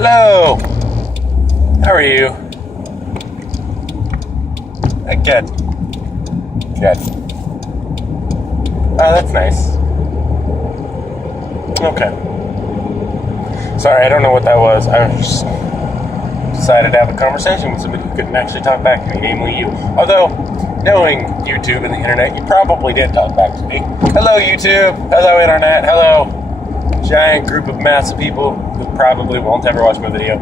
Hello! How are you? Good. Good. Oh, that's nice. Okay. Sorry, I don't know what that was. I just decided to have a conversation with somebody who couldn't actually talk back to me, namely you. Although, knowing YouTube and the internet, you probably did talk back to me. Hello, YouTube. Hello, internet. Hello, giant group of massive people who probably won't ever watch my video.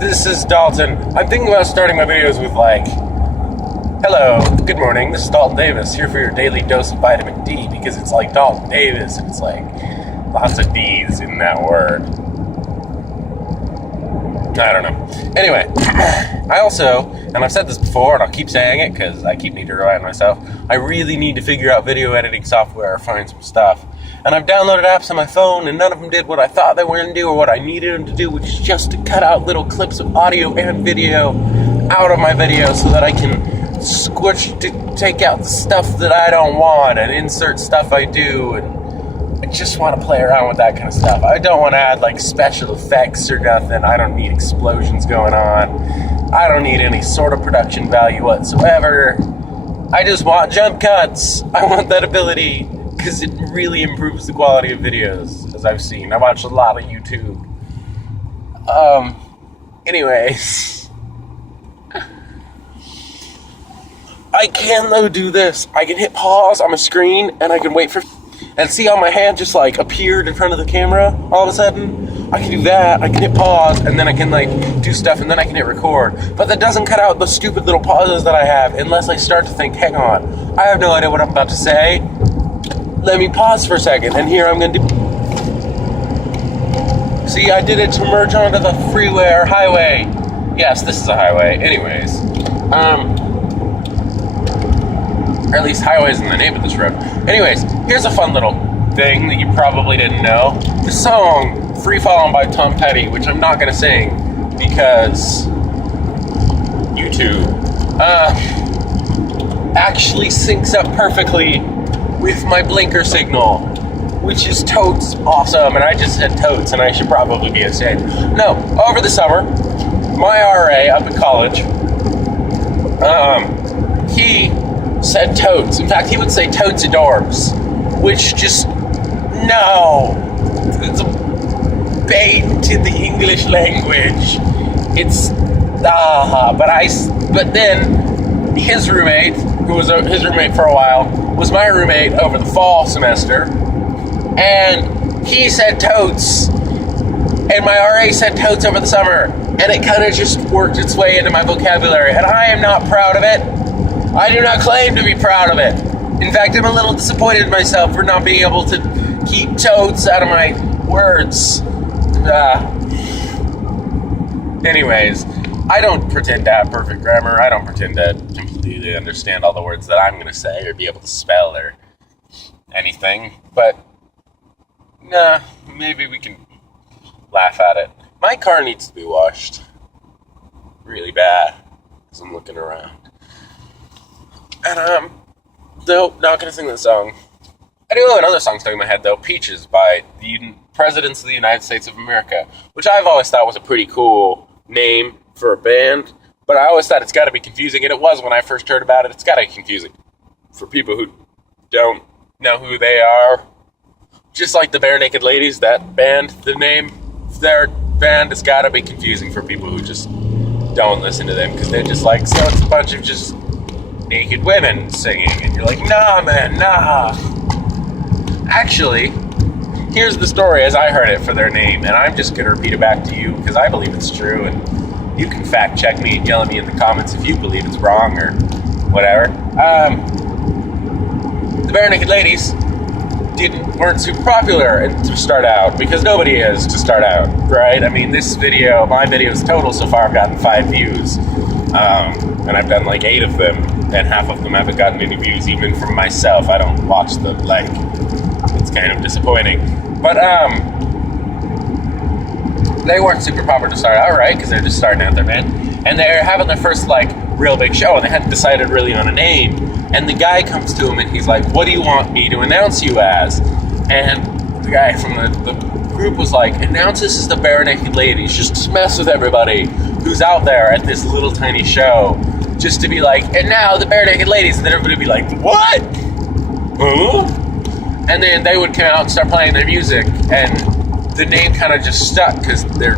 This is Dalton. I'm thinking about starting my videos with like, hello, good morning, this is Dalton Davis, here for your daily dose of vitamin D, because it's like Dalton Davis, and it's like lots of D's in that word. I don't know. Anyway, I also, and I've said this before, and I'll keep saying it because I keep needing to remind myself, I really need to figure out video editing software or find some stuff. And I've downloaded apps on my phone, and none of them did what I thought they were going to do or what I needed them to do, which is just to cut out little clips of audio and video out of my video so that I can to take out the stuff that I don't want and insert stuff I do, and I just want to play around with that kind of stuff. I don't want to add like special effects or nothing. I don't need explosions going on. I don't need any sort of production value whatsoever. I just want jump cuts. I want that ability because it really improves the quality of videos, as I've seen. I watched a lot of YouTube. Anyways. I can, though, do this. I can hit pause on my screen, and I can wait for... And see how my hand just, like, appeared in front of the camera all of a sudden? I can do that. I can hit pause, and then I can, like, do stuff, and then I can hit record. But that doesn't cut out the stupid little pauses that I have unless I start to think, hang on, I have no idea what I'm about to say. Let me pause for a second, and here I'm going to do... See, I did it to merge onto the freeway or highway. Yes, this is a highway. Anyways, or at least highway's in the name of this road. Anyways, here's a fun little thing that you probably didn't know. The song Free Fallin' by Tom Petty, which I'm not going to sing because YouTube, actually syncs up perfectly with my blinker signal, which is totes awesome. And I just said totes, and I should probably be ashamed. No, over the summer, my RA up at college, he said totes. In fact, he would say totes adorbs, which just, no. It's a bait to the English language. It's, but then his roommate, who was his roommate for a while, was my roommate over the fall semester, and he said totes, and my RA said totes over the summer, and it kind of just worked its way into my vocabulary, and I am not proud of it. I do not claim to be proud of it. In fact, I'm a little disappointed in myself for not being able to keep totes out of my words. Anyways, I don't pretend to have perfect grammar. I don't pretend to completely understand all the words that I'm going to say or be able to spell or anything. But, maybe we can laugh at it. My car needs to be washed. Really bad. Because I'm looking around. And, though, not gonna sing that song. I do have another song stuck in my head, though, Peaches by the Presidents of the United States of America, which I've always thought was a pretty cool name for a band, but I always thought it's gotta be confusing, and it was when I first heard about it. It's gotta be confusing for people who don't know who they are. Just like the Bare Naked Ladies, that band, the name of their band has gotta be confusing for people who just don't listen to them, because they're just like, so it's a bunch of just naked women singing, and you're like, nah, man, nah. Actually, here's the story as I heard it for their name, and I'm just going to repeat it back to you because I believe it's true, and you can fact check me and yell at me in the comments if you believe it's wrong or whatever. The Bare Naked Ladies weren't super popular to start out, because nobody is to start out, right? I mean, my videos total so far have gotten 5 views, and I've done like 8 of them, and half of them haven't gotten any views even from myself. I don't watch them, like, it's kind of disappointing. But, they weren't super popular to start out, right? Because they're just starting out their band. And they're having their first, like, real big show, and they hadn't decided really on a name. And the guy comes to him, and he's like, what do you want me to announce you as? And the guy from the group was like, announce this as the Bare Naked Ladies, just mess with everybody who's out there at this little tiny show, just to be like, and now the Bare Naked Ladies, and then everybody would be like, what? Huh? And then they would come out and start playing their music, and the name kind of just stuck because their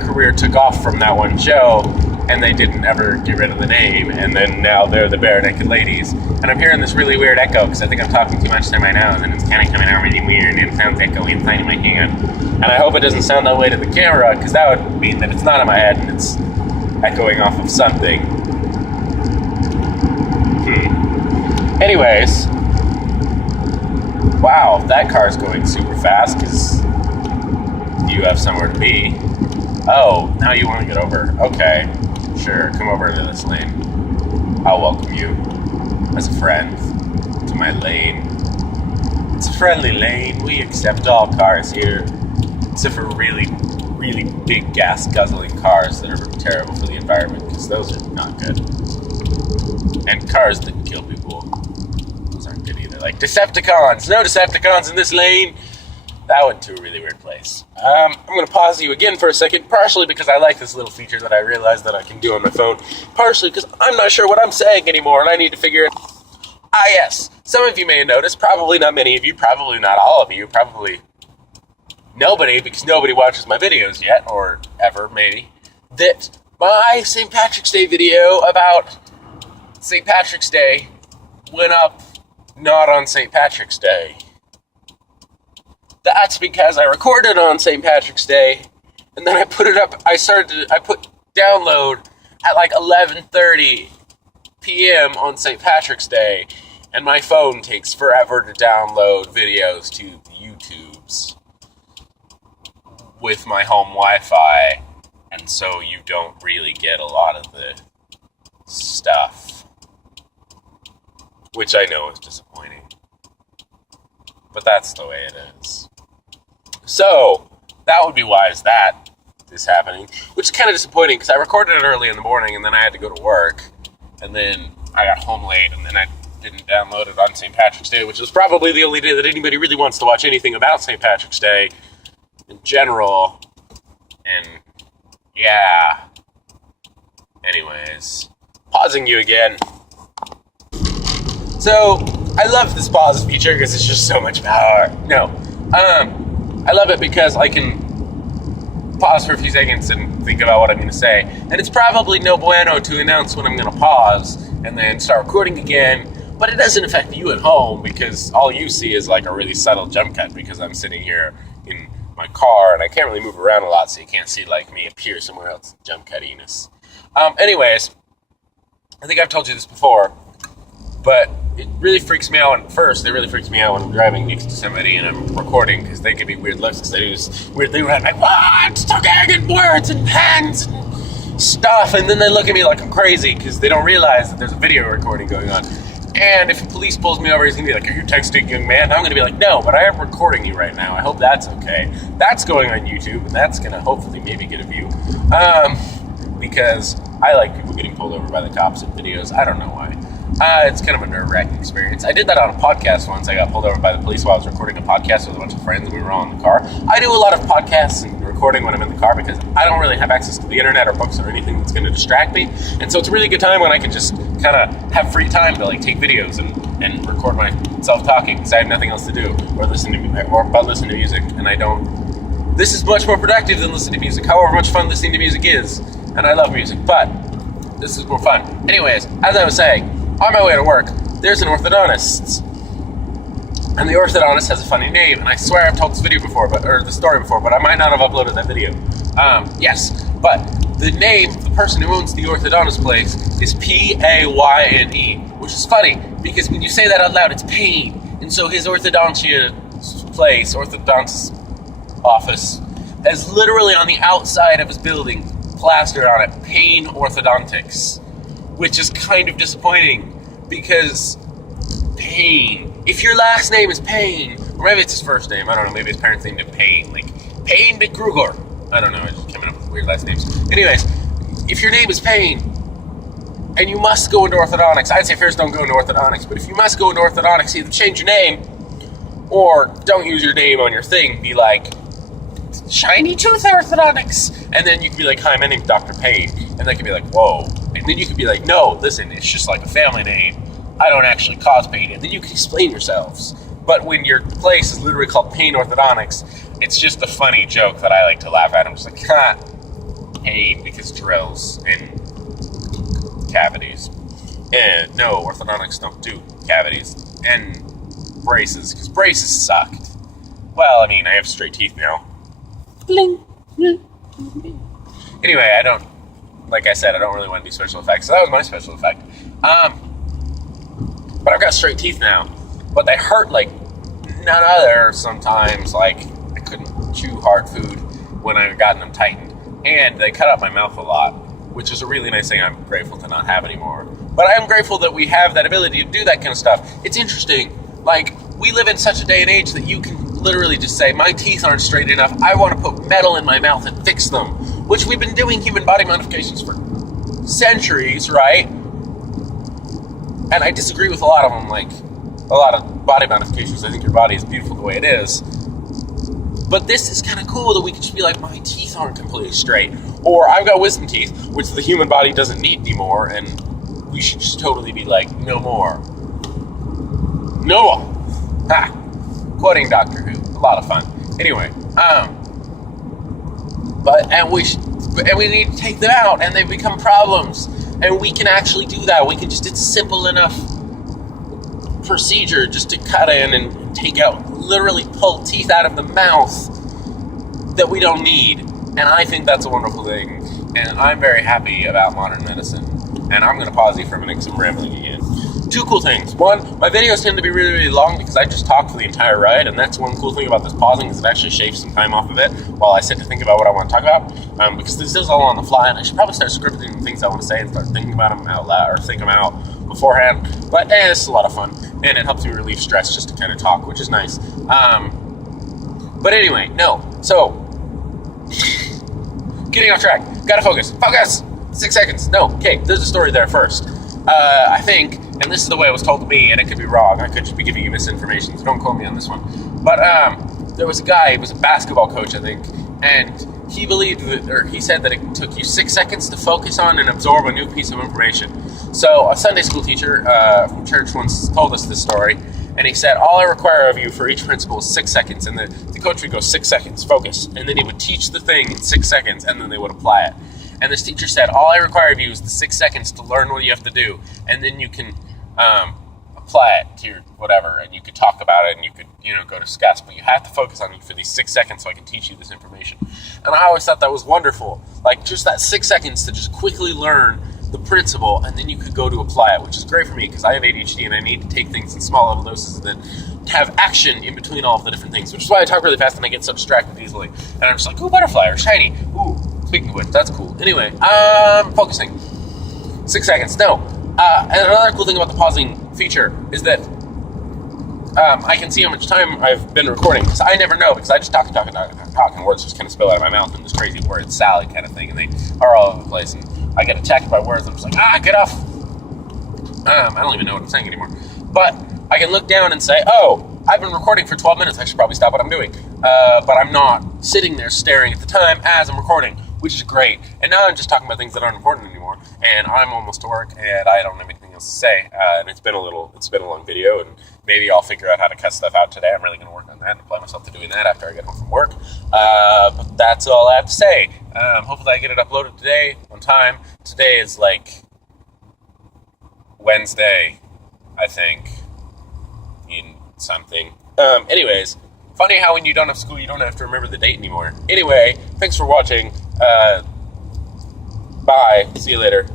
career took off from that one show, and they didn't ever get rid of the name, and then now they're the Bare Naked Ladies. And I'm hearing this really weird echo because I think I'm talking too much to right now, and then it's kind of coming out really weird, and it sounds echoey inside of my hand. And I hope it doesn't sound that way to the camera, because that would mean that it's not in my head and it's echoing off of something. Anyways, wow, that car's going super fast because you have somewhere to be. Oh, now you want to get over. Okay, sure, come over to this lane. I'll welcome you as a friend to my lane. It's a friendly lane. We accept all cars here, except for really, really big gas-guzzling cars that are terrible for the environment, because those are not good. And cars that kill people, those aren't good either. Like Decepticons. No Decepticons in this lane. That went to a really weird place. I'm going to pause you again for a second, partially because I like this little feature that I realized that I can do on my phone, partially because I'm not sure what I'm saying anymore, and I need to figure it out. Ah, yes. Some of you may have noticed, probably not many of you, probably not all of you, probably nobody, because nobody watches my videos yet, or ever, maybe, that my St. Patrick's Day video about St. Patrick's Day went up not on St. Patrick's Day. That's because I recorded on St. Patrick's Day, and then I put it up, I put download at like 11:30 p.m. on St. Patrick's Day, and my phone takes forever to download videos to the YouTubes with my home Wi-Fi, and so you don't really get a lot of the stuff, which I know is disappointing, but that's the way it is. So, that would be why that is happening, which is kind of disappointing because I recorded it early in the morning and then I had to go to work, and then I got home late, and then I didn't download it on St. Patrick's Day, which is probably the only day that anybody really wants to watch anything about St. Patrick's Day in general, and yeah. Anyways, pausing you again. So, I love this pause feature because it's just so much power. I love it because I can pause for a few seconds and think about what I'm going to say. And it's probably no bueno to announce when I'm going to pause and then start recording again, but it doesn't affect you at home because all you see is like a really subtle jump cut because I'm sitting here in my car and I can't really move around a lot, so you can't see like me appear somewhere else jump cuttiness. Anyways, I think I've told you this before, but it really freaks me out. At first, it really freaks me out when I'm driving next to somebody and I'm recording because they give me weird looks because they do this weird thing where I'm like, what? Talking and words and pens and stuff. And then they look at me like I'm crazy because they don't realize that there's a video recording going on. And if the police pulls me over, he's going to be like, are you texting, young man? I'm going to be like, no, but I am recording you right now. I hope that's okay. That's going on YouTube, and that's going to hopefully maybe get a view. Because I like people getting pulled over by the cops in videos. I don't know why. It's kind of a nerve-wracking experience. I did that on a podcast once. I got pulled over by the police while I was recording a podcast with a bunch of friends, and we were all in the car. I do a lot of podcasts and recording when I'm in the car because I don't really have access to the internet or books or anything that's going to distract me. And so it's a really good time when I can just kind of have free time to like take videos and record myself talking because I have nothing else to do or listen to music. And I don't. This is much more productive than listening to music. However much fun listening to music is, and I love music, but this is more fun. Anyways, as I was saying, on my way to work, there's an orthodontist. And the orthodontist has a funny name, and I swear I've told this video before, the story before, but I might not have uploaded that video. Yes, but the name of the person who owns the orthodontist place is Payne, which is funny, because when you say that out loud, it's pain. And so his orthodontist office, has literally on the outside of his building, plastered on it, Payne Orthodontics, which is kind of disappointing, because Payne, if your last name is Payne, or maybe it's his first name, I don't know, maybe his parents named him Payne, like Payne McGruger, I don't know, I'm just coming up with weird last names. Anyways, if your name is Payne, and you must go into orthodontics, I'd say first don't go into orthodontics, but if you must go into orthodontics, either change your name, or don't use your name on your thing, be like shiny tooth orthodontics. And then you could be like, hi, my name's Dr. Payne. And they could be like, whoa. And then you could be like, no, listen, it's just like a family name. I don't actually cause pain. And then you can explain yourselves. But when your place is literally called Payne Orthodontics, it's just a funny joke that I like to laugh at. I'm just like, pain, because drills and cavities. And no, orthodontics don't do cavities. And braces, because braces sucked. Well, I mean, I have straight teeth now. Bling. Anyway, like I said, I don't really want to do special effects, so that was my special effect. But I've got straight teeth now, but they hurt like none other sometimes. Like, I couldn't chew hard food when I gotten them tightened, and they cut up my mouth a lot, which is a really nice thing I'm grateful to not have anymore. But I am grateful that we have that ability to do that kind of stuff. It's interesting, like, we live in such a day and age that you can literally just say, my teeth aren't straight enough, I want to put metal in my mouth and fix them, which we've been doing human body modifications for centuries, right? And I disagree with a lot of them, like, a lot of body modifications. I think your body is beautiful the way it is. But this is kind of cool that we can just be like, my teeth aren't completely straight. Or I've got wisdom teeth, which the human body doesn't need anymore, and we should just totally be like, no more. No more. Ha! Quoting Doctor Who. A lot of fun. Anyway, we need to take them out, and they become problems. And we can actually do that. It's a simple enough procedure just to cut in and take out, literally pull teeth out of the mouth that we don't need. And I think that's a wonderful thing. And I'm very happy about modern medicine. And I'm going to pause you for a minute because I'm rambling again. Two cool things. One, my videos tend to be really, really long because I just talk for the entire ride, and that's one cool thing about this pausing is it actually shaves some time off of it while I sit to think about what I want to talk about, because this is all on the fly, and I should probably start scripting the things I want to say and start thinking about them out loud, or think them out beforehand, but it's a lot of fun, and it helps me relieve stress just to kind of talk, which is nice. But anyway, so, getting off track, gotta focus, 6 seconds, no, okay, there's a story there first. I think, and this is the way it was told to me, and it could be wrong, I could just be giving you misinformation, so don't quote me on this one, but there was a guy, he was a basketball coach, I think, and he he said that it took you 6 seconds to focus on and absorb a new piece of information. So a Sunday school teacher from church once told us this story, and he said, all I require of you for each principle is 6 seconds, and the coach would go, 6 seconds, focus, and then he would teach the thing in 6 seconds, and then they would apply it. And this teacher said, all I require of you is the 6 seconds to learn what you have to do, and then you can apply it to your whatever, and you could talk about it, and you could, go discuss, but you have to focus on it for these 6 seconds so I can teach you this information. And I always thought that was wonderful, like just that 6 seconds to just quickly learn the principle, and then you could go to apply it, which is great for me because I have ADHD and I need to take things in small little doses and then have action in between all of the different things, which is why I talk really fast and I get so distracted easily. And I'm just like, ooh, butterfly or shiny. Ooh, speaking of which, that's cool. Anyway, focusing. 6 seconds. No. And another cool thing about the pausing feature is that I can see how much time I've been recording, because I never know, because I just talk, and words just kind of spill out of my mouth in this crazy word salad kind of thing, and they are all over the place, and I get attacked by words. I'm just like, get off. I don't even know what I'm saying anymore. But I can look down and say, oh, I've been recording for 12 minutes. I should probably stop what I'm doing. But I'm not sitting there staring at the time as I'm recording, which is great. And now I'm just talking about things that aren't important anymore. And I'm almost to work, and I don't have anything else to say. And it's been a long video, and maybe I'll figure out how to cut stuff out today. I'm really going to work on that and apply myself to doing that after I get home from work. But that's all I have to say. Hopefully I get it uploaded today on time. Today is like Wednesday, I think, in something. Anyways, funny how when you don't have school, you don't have to remember the date anymore. Anyway, thanks for watching. Bye. See you later.